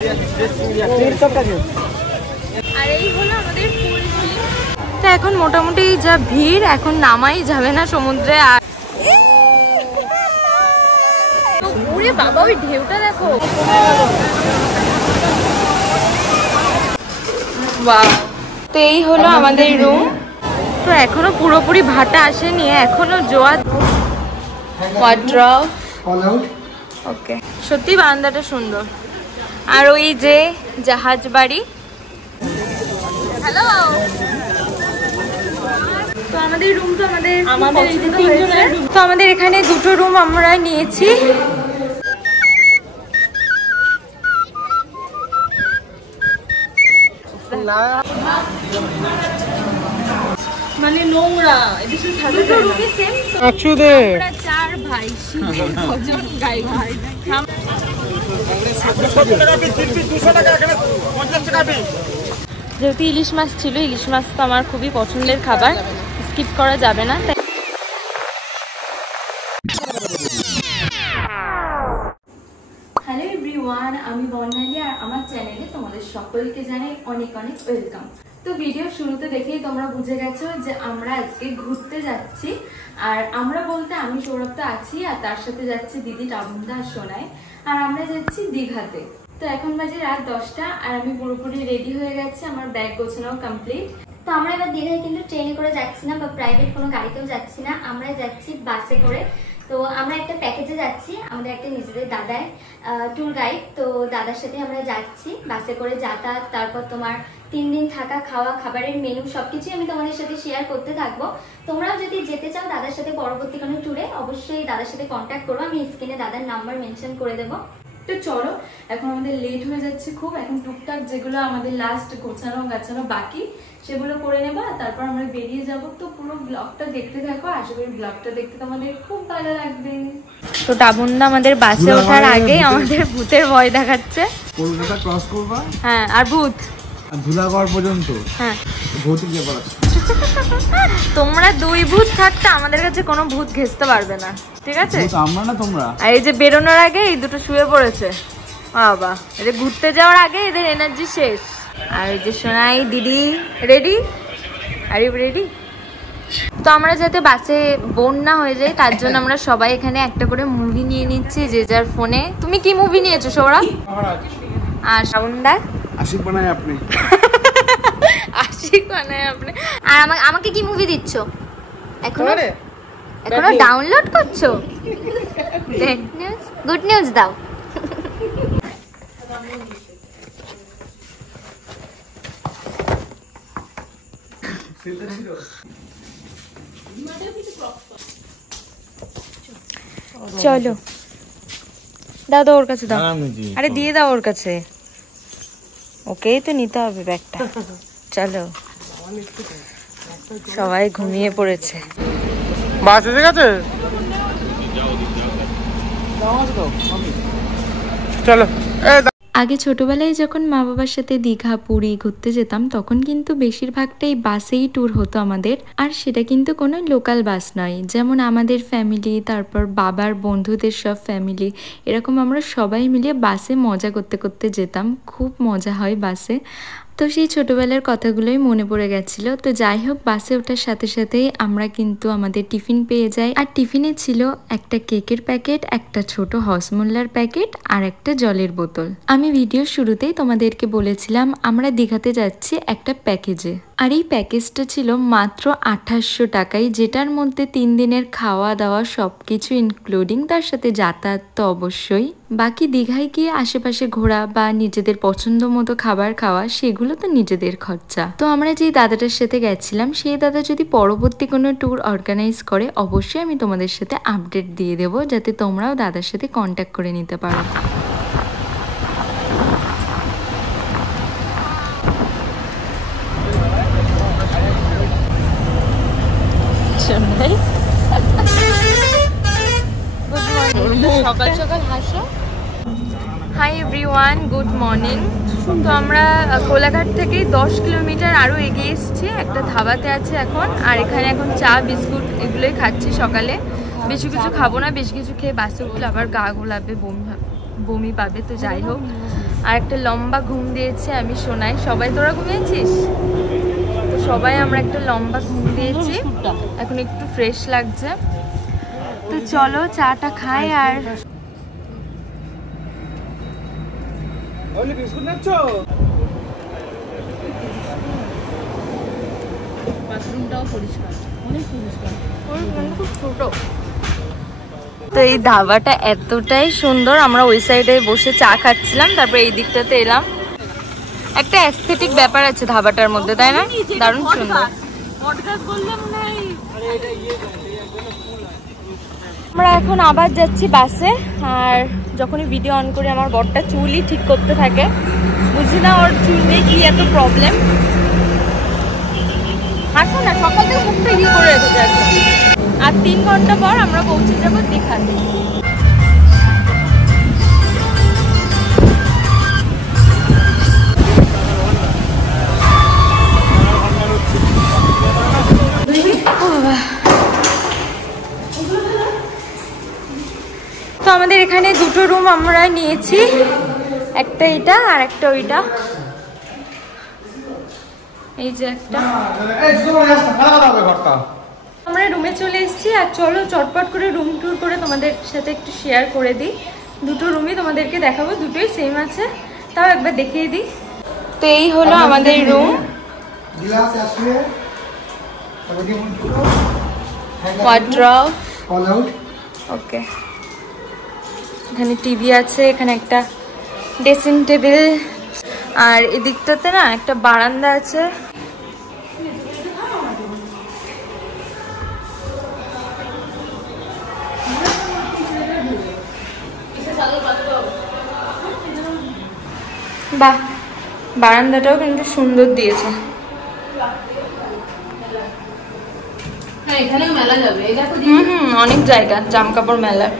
আর এই হলো আমাদের ফুল ঝিল। এখন মোটামুটি যা ভিড়, এখন নামাই যাবে না সমুদ্রে। আর ওরে বাবা, ওই ঢেউটা দেখো। ওয়াও। তো এই হলো আমাদের রুম। তো এখনো পুরোপুরি ভাটা আসেনি, এখনো জোয়ার। ওয়ার্ড্রপ, ওকে। সত্যি বারান্দাটা সুন্দর। আর ওই যে জাহাজ বাড়ি। হ্যালো। তো আমাদের রুম তো আমাদের পছন্দ হয়েছে। তো আমাদের এখানে দুটো রুম আমরা নিয়েছি। মানে নোংরা এদিকে দুটো রুমে সেম। আমরা চার ভাই, শিবের ভজন গাই ভাই। যেহেতু ইলিশ মাছ ছিল, ইলিশ মাছ তো আমার খুবই পছন্দের খাবার, স্কিপ করা যাবে না। হ্যালো এভরিওয়ান, আমি বর্ণালী আর আমার চ্যানেলে তোমাদের সকলকে জানাই অনেক অনেক ওয়েলকাম। তো ভিডিও শুরুতে দেখেই তোমরা বুঝে গেছো যে আমরা আজকে ঘুরতে যাচ্ছি। আর আমরা বলতে আমি সৌরভ তো আছি, আর তার সাথে যাচ্ছি দিদি টাবুন্দা আর সোনাই। আর আমরা যাচ্ছি দীঘাতে। তো এখন বাজে রাত 10টা আর আমি পুরোপুরি রেডি হয়ে গেছি, আমার ব্যাগ গোছানো কমপ্লিট। তো আমরা এবার দীঘায় কিন্তু ট্রেনে করে যাচ্ছি না বা প্রাইভেট কোনো গাড়িতেও যাচ্ছি না, আমরা যাচ্ছি বাসে করে। তো আমরা একটা প্যাকেজে যাচ্ছি, আমাদের একটা নিজেদের দাদার ট্যুর গাইড। তো দাদার সাথে আমরা যাচ্ছি বাসে করে, যাতায়াত, তারপর তোমার 3 দিন থাকা, খাওয়া, খাবারের মেনু সবকিছুই আমি তোমাদের সাথে শেয়ার করতে থাকবো। তোমরাও যদি যেতে চাও দাদার সাথে পরবর্তী কোনো ট্যুরে, অবশ্যই দাদার সাথে কন্ট্যাক্ট করো, আমি স্ক্রিনে দাদার নাম্বার মেনশন করে দেবো। তো চলো, এখন আমাদের লেট হয়ে যাচ্ছে খুব। এখন টুকটাক যেগুলো আমাদের লাস্ট গোছানো গাছানো বাকি সেগুলো করে নেবো, আর তারপর আমরা বেরিয়ে যাব। তো পুরো ব্লগটা দেখতে থাকো, আশা করি ব্লগটা দেখতে তোমাদের খুব ভালো লাগবে। তো টাবুন্দা আমাদের বাসে ওঠার আগে আমাদের ভূতের ভয় দেখাচ্ছে। কলকাতা ক্রস করবা, হ্যাঁ, আর ভূত ধুলাগড় পর্যন্ত, হ্যাঁ ভৌতিক ব্যাপার আছে। তোমরা 2 ভূত থাকতে আমাদের কাছে কোনো ভূত ঘেঁচতে পারবে না, ঠিক আছে? আমরা না তোমরা। আর এই যে বেরোনোর আগে এই দুটো শুয়ে পড়েছে বাবা, এই যে ঘুরতে যাওয়ার আগে এদের এনার্জি শেষ। আর এই যে সোনাই দিদি রেডি, আর ইউ রেডি? তো আমরা যাতে বাসে বোর না হয়ে যায় তার জন্য আমরা সবাই এখানে একটা করে মুভি নিয়ে নিচ্ছি যে যার ফোনে। তুমি কি মুভি নিয়েছো সৌরভ? আর সাউন্ডা আশিক বানায় আপনি। আশিক বানায় আপনি। আর আমাকে কি মুভি দিচ্ছ? এখনো ডাউনলোড করছো? গুড নিউজ দাও। চলো দাও, দাও ওর কাছে দাও। আরে দিয়ে দাও ওর কাছে, ওকেই তো নিতে হবে ব্যাগটা। চলো, সবাই ঘুমিয়ে পড়েছে। বাস এসে গেছে, চলো। আগে ছোটবেলায় যখন মা বাবার সাথে দীঘা পুরী ঘুরতে যেতাম তখন কিন্তু বেশিরভাগটাই বাসেই ট্যুর হতো আমাদের। আর সেটা কিন্তু কোনো লোকাল বাস নয়, যেমন আমাদের ফ্যামিলি, তারপর বাবার বন্ধুদের সব ফ্যামিলি, এরকম আমরা সবাই মিলে বাসে মজা করতে করতে যেতাম। খুব মজা হয় বাসে। তো সেই ছোটোবেলার কথাগুলোই মনে পড়ে গেছিলো। তো যাই হোক, বাসে ওঠার সাথে সাথেই আমরা কিন্তু আমাদের টিফিন পেয়ে যাই। আর টিফিনে ছিল একটা কেকের প্যাকেট, একটা ছোট হজমোল্লার প্যাকেট আর একটা জলের বোতল। আমি ভিডিওর শুরুতেই তোমাদেরকে বলেছিলাম আমরা দীঘাতে যাচ্ছি একটা প্যাকেজে। আর এই প্যাকেজটা ছিল মাত্র 2800 টাকায়, যেটার মধ্যে 3 দিনের খাওয়া দাওয়া সব কিছু ইনক্লুডিং, তার সাথে যাতায়াত তো অবশ্যই। বাকি দীঘায় গিয়ে আশেপাশে ঘোরা বা নিজেদের পছন্দ মতো খাবার খাওয়া সেগুলো তো নিজেদের খরচা। তো আমরা যেই দাদাটার সাথে গেছিলাম সেই দাদা যদি পরবর্তী কোনো ট্যুর অর্গানাইজ করে অবশ্যই আমি তোমাদের সাথে আপডেট দিয়ে দেবো, যাতে তোমরাও দাদার সাথে কন্ট্যাক্ট করে নিতে পারো। সকাল সকাল হাসো। Hi everyone, good morning. তো আমরা কোলাঘাট থেকে 10 কিলোমিটার আরও এগিয়ে এসেছি, একটা ধাবাতে আছে এখন। আর এখানে এখন চা বিস্কুট এগুলোই খাচ্ছি সকালে। বেশি কিছু খাবো না, বেশি কিছু খেয়ে বাসে উঠলে আবার গা গোলাবে, বমি পাবে। তো যাই হোক, আর একটা লম্বা ঘুম দিয়েছে আমি শোনাই। সবাই তোরা ঘুমিয়েছিস তো? সবাই আমরা একটা লম্বা ঘুম দিয়েছি, এখন একটু ফ্রেশ লাগছে। তো চলো চাটা খাই। আর বাথরুমটাও পরিষ্কার, অনেক পরিষ্কার, খুব ছোট। তো এই ধাবাটা এতটাই সুন্দর, আমরা ওই সাইডে বসে চা খাচ্ছিলাম, তারপর এই দিকটাতে এলাম। একটা অ্যাস্থেটিক ব্যাপার আছে ধাবাটার মধ্যে, তাই না? দারুণ সুন্দর। আমরা এখন আবার যাচ্ছি বাসে। আর যখনই ভিডিও অন করি আমার বরটা চুলই ঠিক করতে থাকে, বুঝি না ওর চুল নিয়ে কি এত প্রবলেম। হাঁটো না, সকাল থেকে মুখটা ইয়ে করে রেখেছে একদম। আর 3 ঘন্টা পর আমরা পৌঁছে যাবো দীঘাতে। তো আমাদের এখানে 2টো রুম আমরা নিয়েছি, একটা এটা আর একটা ওইটা। এই যে একটা আমরা রুমে চলে এসেছি। আর চলো চটপট করে রুম ট্যুর করে তোমাদের সাথে একটু শেয়ার করে দিই। 2টো রুমই তোমাদেরকে দেখাবো, দুটোই সেম আছে, তাও একবার দেখিয়ে দিই। তো এই হলো আমাদের রুম। ওয়ার্ড্রব, ওকে, এখানে টিভি আছে, এখানে একটা ড্রেসিং টেবিল, আর এদিকটাতে না একটা বারান্দা আছে। বাহ, বারান্দাটাও কিন্তু সুন্দর দিয়েছে। অনেক জায়গা জামা কাপড় মেলার।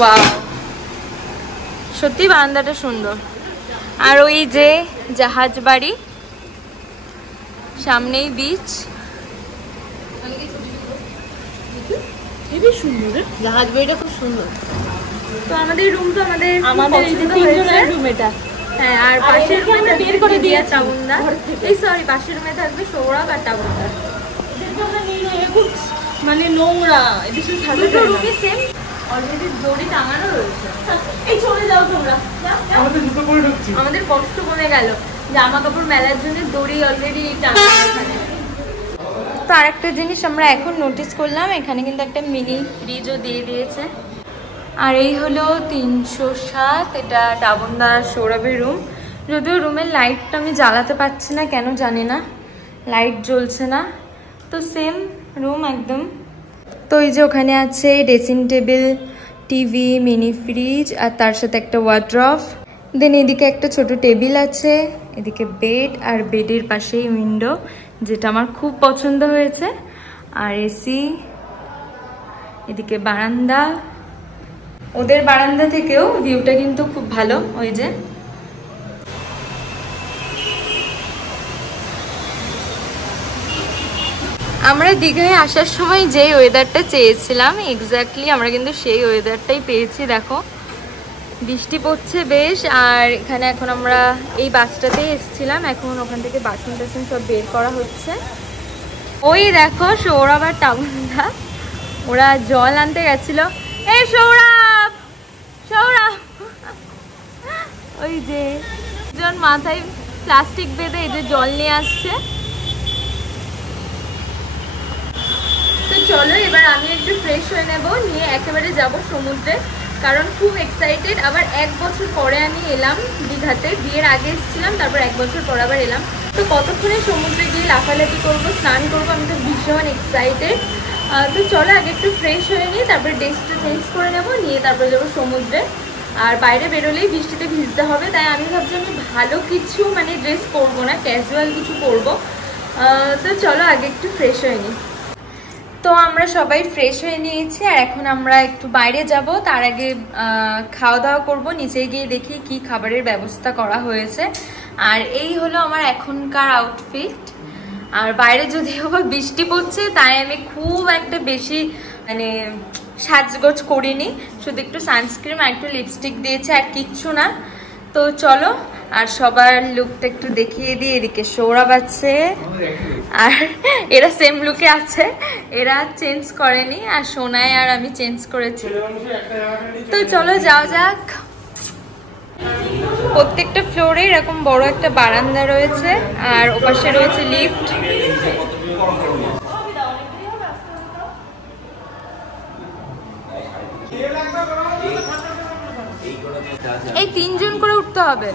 বাহ, সত্যি বারান্দাটা সুন্দর। আর ওই যে জাহাজ বাড়ি, সামনেই বিচ, সুন্দর জাহাজ বাড়িটা, খুব সুন্দর। তো আমাদের রুম তো আমাদের রুম এটা, হ্যাঁ। আর পাশের রুমে বের করে দিয়ে টাউনদা, এই সরি পাশের রুমে থাকবে সৌরভ আর টাউনদা। মানে নোংরা, দুটো রুমই সেম, অলরেডি দড়ি টাঙানো রয়েছে। এই চলে যাও তোমরা, আমাদের কষ্ট কমে গেল, জামা কাপড় মেলার জন্য দড়ি অলরেডি টাঙানো এখানে। তো আরেকটা জিনিস আমরা এখন নোটিস করলাম, এখানে কিন্তু একটা মিনি ফ্রিজও দিয়ে দিয়েছে। আর এই হলো 307, এটা টাবনদা সৌরভের রুম। যদিও রুমের লাইটটা আমি জ্বালাতে পারছি না, কেন জানি না, লাইট জ্বলছে না। তো সেম রুম একদম। তো এই যে ওখানে আছে dressing table, TV, mini fridge, আর তার সাথে একটা ওয়ার্ড্রব। দেন এদিকে একটা ছোট টেবিল আছে, এদিকে বেড, আর বেডের পাশেই উইন্ডো, যেটা আমার খুব পছন্দ হয়েছে। আর এসি, এদিকে বারান্দা। ওদের বারান্দা থেকেও ভিউটা কিন্তু খুব ভালো। ওই যে আমরা দীঘায় আসার সময় যে ওয়েদারটা চেয়েছিলাম এক্স্যাক্টলি আমরা কিন্তু সেই ওয়েদারটাই পেয়েছি। দেখো বৃষ্টি পড়ছে বেশ। আর এখানে এখন আমরা এই বাসটাতেই এসেছিলাম, এখন ওখান থেকে বাসন টাসন সব বের করা হচ্ছে। ওই দেখো সৌরভ আর টাউনদা, ওরা জল আনতে গেছিল। এই সৌরভ, সৌরভ, ওই যে জন মাথায় প্লাস্টিক বেঁধে এই যে জল নিয়ে আসছে। তো চলো এবার আমি একটু ফ্রেশ হয়ে নেব, নিয়ে একেবারে যাব সমুদ্রে, কারণ খুব এক্সাইটেড। আবার 1 বছর পরে আমি এলাম দীঘাতে, বিয়ের আগে এসেছিলাম, তারপর 1 বছর পর আবার এলাম। তো কতক্ষণে সমুদ্রে গিয়ে লাফালাফি করবো, স্নান করবো, আমি তো ভীষণ এক্সাইটেড। তো চলো আগে একটু ফ্রেশ হয়ে নিই, তারপরে ড্রেসটা চেঞ্জ করে নেবো, নিয়ে তারপরে যাবো সমুদ্রে। আর বাইরে বেরোলেই বৃষ্টিতে ভিজতে হবে, তাই আমি ভাবছি আমি ভালো কিছু মানে ড্রেস পরবো না, ক্যাজুয়াল কিছু পরবো। তো চলো আগে একটু ফ্রেশ হয়ে নিই। তো আমরা সবাই ফ্রেশ হয়ে নিয়েছি, আর এখন আমরা একটু বাইরে যাব। তার আগে খাওয়া দাওয়া করবো, নিচে গিয়ে দেখি কি খাবারের ব্যবস্থা করা হয়েছে। আর এই হলো আমার এখনকার আউটফিট। আর বাইরে যদিও বা বৃষ্টি পড়ছে, তাই আমি খুব একটা বেশি মানে সাজগোজ করিনি, শুধু একটু সানস্ক্রিন আর একটু লিপস্টিক দিয়েছি, আর কিচ্ছু না। তো চলো আর সবার লুকটা একটু দেখিয়ে দিই। এদিকে সৌরভ আছে আর এরা সেম লুকে আছে, এরা চেঞ্জ করেনি, আর সোনাই আর আমি চেঞ্জ করেছি। তো চলো যাও যাক। প্রত্যেকটা ফ্লোরে এরকম বড় একটা বারান্দা রয়েছে আর ওপাশে রয়েছে লিফট। এই 3 জন করে উঠতে হবে।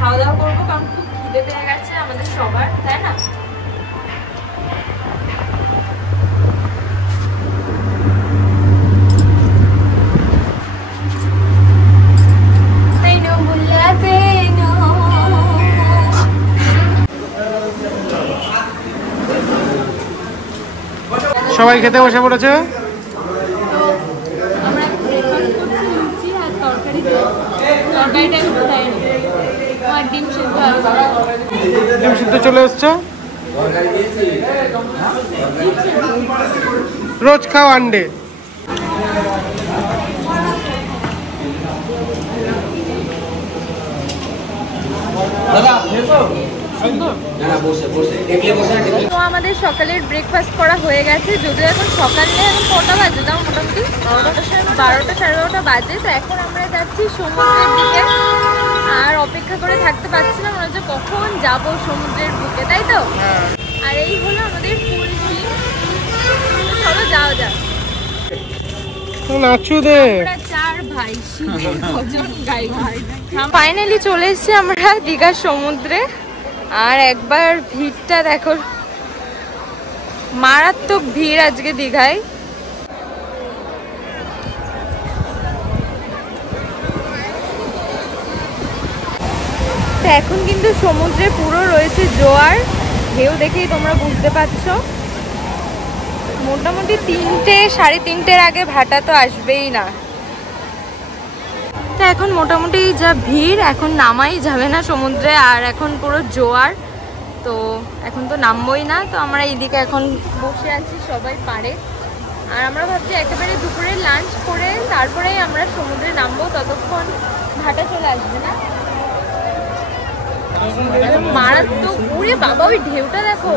খাওয়া দাওয়া করবো, কারণ খুব খিদে পেয়ে গেছে আমাদের সবার, তাই না? সবাই খেতে বসে পড়েছে। আমরা ব্রেকফাস্ট করছি লুচি আর তরকারি, তরকারিটা একটু খাইনি, আর ডিম সিদ্ধ আছে। ডিম সিদ্ধ চলে এসছে। রোজ খাও আন্ডে। তো আমাদের সকালের ব্রেকফাস্ট করা হয়ে গেছে, যদিও এখন সকাল নেই, এখন কটা বাজে তাও মোটামুটি 12টা সাড়ে 12টা বাজে। তো এখন আমরা যাচ্ছি সমুদ্রের দিকে, আর অপেক্ষা করে থাকতে পারছি না, মনে হচ্ছে কখন যাবো সমুদ্রের বুকে, তাই তো? আর এই হলো আমাদের ফুল টিম। চলো যাও যাক। ফাইনালি চলে এসেছি আমরা দীঘার সমুদ্রে, আর একবার ভিড়টা দেখো, মারাত্মক ভিড় আজকে দীঘায়। তো এখন কিন্তু সমুদ্রে পুরো রয়েছে জোয়ার, ঢেউ দেখেই তোমরা বুঝতে পারছো। মোটামুটি 3টে সাড়ে 3টের আগে ভাটা তো আসবেই না। তো এখন মোটামুটি যা ভিড়, এখন নামাই যাবে না সমুদ্রে, আর এখন পুরো জোয়ার, তো এখন তো নামবই না। তো আমরা এইদিকে এখন বসে আছি সবাই পারে, আর আমরা ভাবছি একেবারে দুপুরে লাঞ্চ করে তারপরেই আমরা সমুদ্রে নামবো, ততক্ষণ ভাটা চলে আসবে না। মারাত্মক উড়ে বাবা, ওই ঢেউটা দেখো।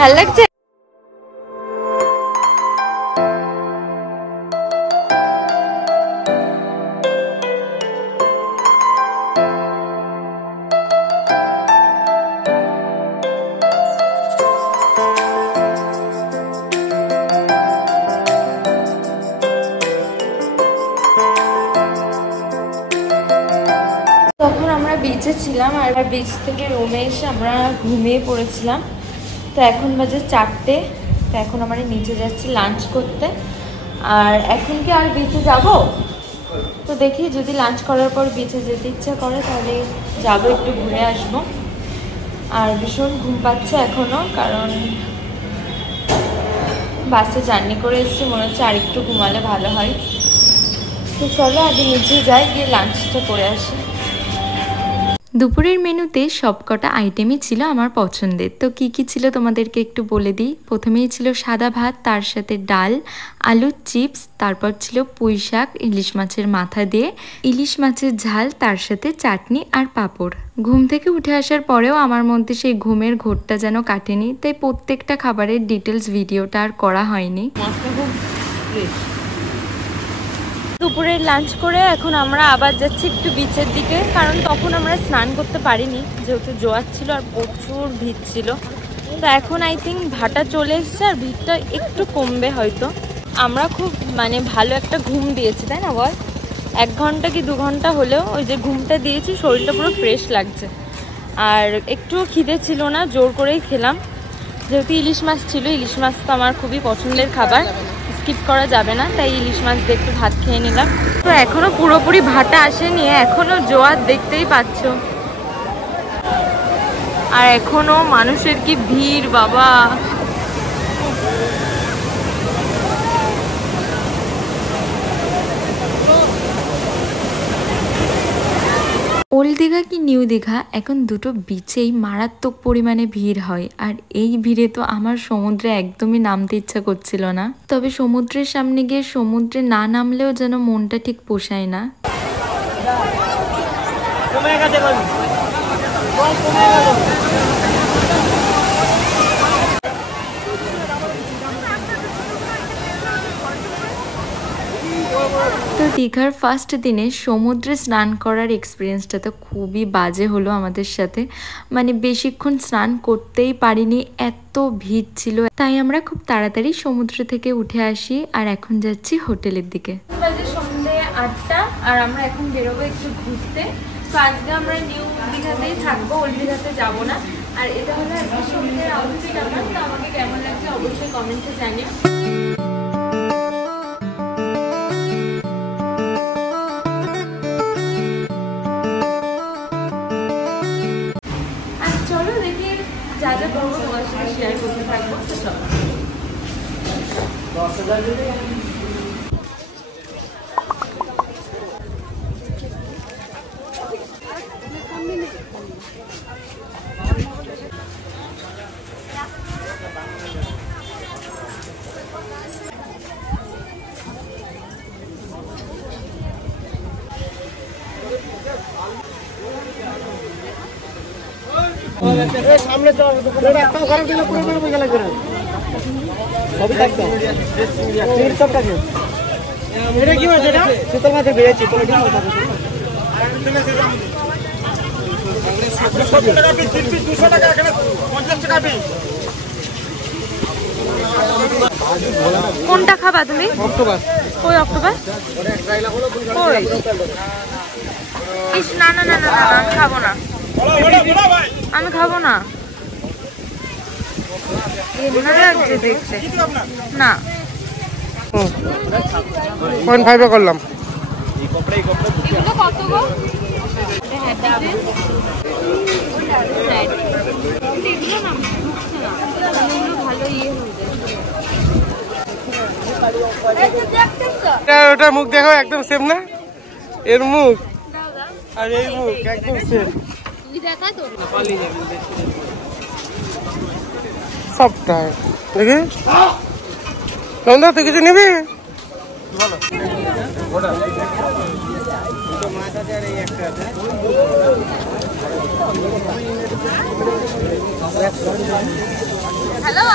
ভালো লাগছে। তখন আমরা বিচে ছিলাম, আর বিচ থেকে রুমে এসে আমরা ঘুমিয়ে পড়েছিলাম। তো এখন বাজে 4টে। তো এখন আমরা নিচে যাচ্ছি লাঞ্চ করতে। আর এখন কি আর বিচে যাব? তো দেখি যদি লাঞ্চ করার পর বিচে যেতে ইচ্ছা করে তাহলে যাবো, একটু ঘুরে আসবো। আর ভীষণ ঘুম পাচ্ছে এখনও, কারণ বাসে জার্নি করে এসেছি, মনে হচ্ছে আর একটু ঘুমালে ভালো হয়। তো চলো আগে নিচে যাই, গিয়ে লাঞ্চটা করে আসি। দুপুরের মেনুতে সবকটা আইটেমই ছিল আমার পছন্দের। তো কি কি ছিল তোমাদেরকে একটু বলে দিই। প্রথমেই ছিল সাদা ভাত, তার সাথে ডাল, আলুর চিপস, তারপর ছিল পুঁই শাক ইলিশ মাছের মাথা দিয়ে, ইলিশ মাছের ঝাল, তার সাথে চাটনি আর পাঁপড়। ঘুম থেকে উঠে আসার পরেও আমার মধ্যে সেই ঘুমের ঘোরটা যেন কাটেনি, তাই প্রত্যেকটা খাবারের ডিটেলস ভিডিওটা আর করা হয়নি। দুপুরের লাঞ্চ করে এখন আমরা আবার যাচ্ছি একটু বিচের দিকে, কারণ তখন আমরা স্নান করতে পারিনি, যেহেতু জোয়ার ছিল আর প্রচুর ভিড় ছিল। তো এখন আই থিঙ্ক ভাটা চলে এসছে আর ভিড়টা একটু কমবে হয়তো। আমরা খুব ভালো একটা ঘুম দিয়েছি, তাই না বল? 1 ঘন্টা কি 2 ঘন্টা হলেও ওই যে ঘুমটা দিয়েছি, শরীরটা পুরো ফ্রেশ লাগছে। আর একটুও খিদে ছিল না, জোর করেই খেলাম, যেহেতু ইলিশ মাছ ছিল। ইলিশ মাছ তো আমার খুবই পছন্দের খাবার, স্কিপ করা যাবে না, তাই ইলিশ মাছ দিয়ে একটু ভাত খেয়ে নিলাম। তো এখনো পুরোপুরি ভাটা আসেনি, এখনো জোয়ার দেখতেই পাচ্ছ, আর এখনো মানুষের কি ভিড় বাবা। ওল্ড দীঘা কি নিউ দীঘা, এখন দুটো বিচেই মারাত্মক পরিমাণে ভিড় হয়। আর এই ভিড়ে তো আমার সমুদ্রে একদমই নামতে ইচ্ছা করছিল না, তবে সমুদ্রের সামনে গিয়ে সমুদ্রে না নামলেও যেন মনটা ঠিক পোষায় না। তো দীঘার ফার্স্ট দিনে সমুদ্রে স্নান করার এক্সপিরিয়েন্সটা তো খুবই বাজে হলো আমাদের সাথে। মানে বেশিক্ষণ স্নান করতেই পারিনি, এত ভিড় ছিল। তাই আমরা খুব তাড়াতাড়ি সমুদ্র থেকে উঠে আসি আর এখন যাচ্ছি হোটেলের দিকে। বাজে সন্ধ্যে 8টা, আর আমরা এখন বেরোবো একটু ঘুরতে। তো আজকে আমরা নিউ দীঘাতেই থাকবো, ওল্ড দীঘাতে যাবো না। আর এটা হলো আজকে সন্ধ্যের আউটফিট আমার। তো আমাকে কেমন লাগছে অবশ্যই কমেন্টে জানিও। যা যা করবো তোমার সাথে শেয়ার করতে থাকবো। তো চলো। সামনে একটাও খারাপ দিলে পুরো পুরো পয়সা লাগবে না, সবই থাকতো। এটা কি মাছ? এটা শীতল মাছে বেড়েছি। কোনটা খাবা তুমি? অক্টোপাস। ওই অক্টোপাস? ওই ইস, না না না না না, আমি খাবো না, আমি খাবো না। লাগছে দেখতে না। 0.5 করলাম। এগুলো কত গো? এগুলো না ঢুকছে না, এগুলো ভালো ইয়ে হয়ে যায়। ওটার মুখ দেখো একদম সেম না, এর মুখ আর এই মুখ একদম সেম। সবটাই দেখি নন্দা, তুই কিছু নিবি? হ্যালো,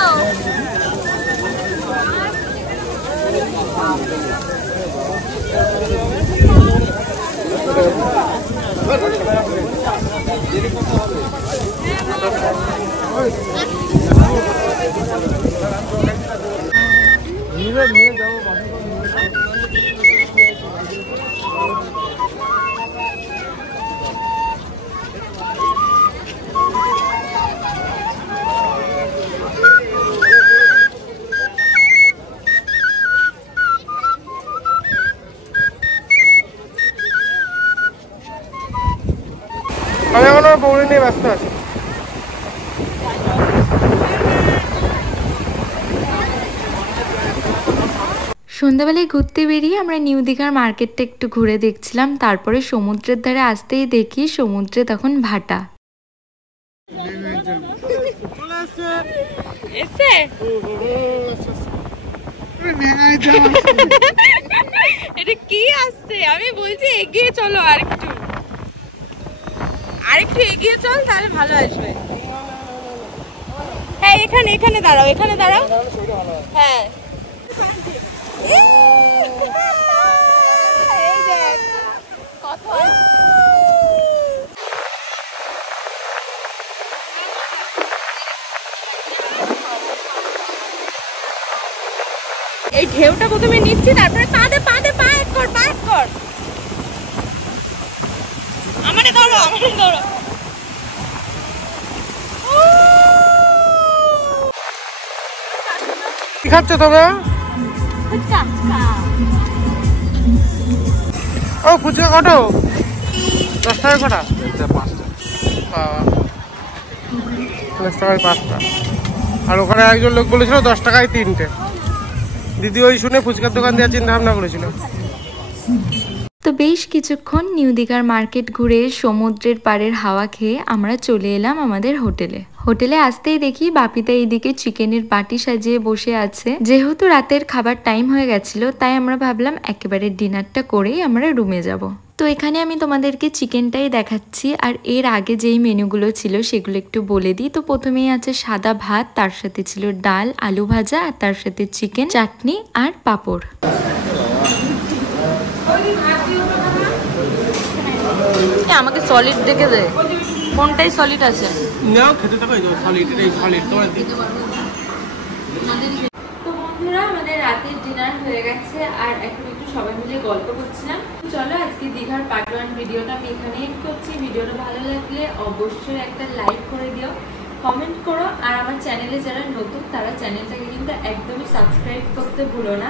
আমি এখন আমার বউরে নিয়ে ব্যস্ত আছি। সন্ধ্যাবেলায় ঘুরতে বেরিয়ে আমরা নিউ দীঘার মার্কেটটা একটু ঘুরে দেখছিলাম। তারপরে সমুদ্রের ধারে আসতেই দেখি সমুদ্রে তখন ভাটা। এটা কি আসছে? আমি বলছি এগিয়ে চলো, আরেকটু এগিয়ে চল, তাহলে ভালো আসবে। হ্যাঁ, এখানে এখানে দাঁড়াও, এখানে দাঁড়াও। হ্যাঁ, এই দেখ কত। এই ঢেউটা প্রথমে নিচ্ছি, তারপরে পাদে পাদে পা এক কর, পা এক কর। আমারে ধরো, আমারে ধরো। কি খাচ্ছ তোমরা? ও ফুচকা কত? 10 টাকা কটা? 10 টাকায় 5টা। আর ওখানে একজন লোক বলেছিল 10 টাকায় 3টে। দিদি ওই শুনে ফুচকার দোকান দেওয়ার চিন্তা ভাবনা করেছিল। তো বেশ কিছুক্ষণ নিউ দীঘার মার্কেট ঘুরে সমুদ্রের পাড়ের হাওয়া খেয়ে আমরা চলে এলাম আমাদের হোটেলে আসতেই দেখি বাপিতা এইদিকে চিকেনের বাটি সাজিয়ে বসে আছে। যেহেতু রাতের খাবার টাইম হয়ে গেছিল, তাই আমরা ভাবলাম একেবারে ডিনারটা করেই আমরা রুমে যাব। তো এখানে আমি তোমাদেরকে চিকেনটাই দেখাচ্ছি, আর এর আগে যেই মেনুগুলো ছিল সেগুলো একটু বলে দিই। তো প্রথমেই আছে সাদা ভাত, তার সাথে ছিল ডাল, আলু ভাজা, আর তার সাথে চিকেন, চাটনি আর পাঁপড়। আমাকে সলিড দেখে দে, কোনটাই সলিড আছে নাও খেতে থাকো। সলিড তোমার তো বন্ধুরা, আমাদের রাতের ডিনার হয়ে গেছে আর এখন একটু সবাই মিলে গল্প করছিলাম। চলো আজকে দীঘার পার্ট 1 ভিডিওটা আমি এখানে এন্ড করছি। ভিডিওটা ভালো লাগলে অবশ্যই একটা লাইক করে দিও, কমেন্ট করো, আর আমার চ্যানেলে যারা নতুন তারা চ্যানেলটাকে কিন্তু একদমই সাবস্ক্রাইব করতে ভুলো না।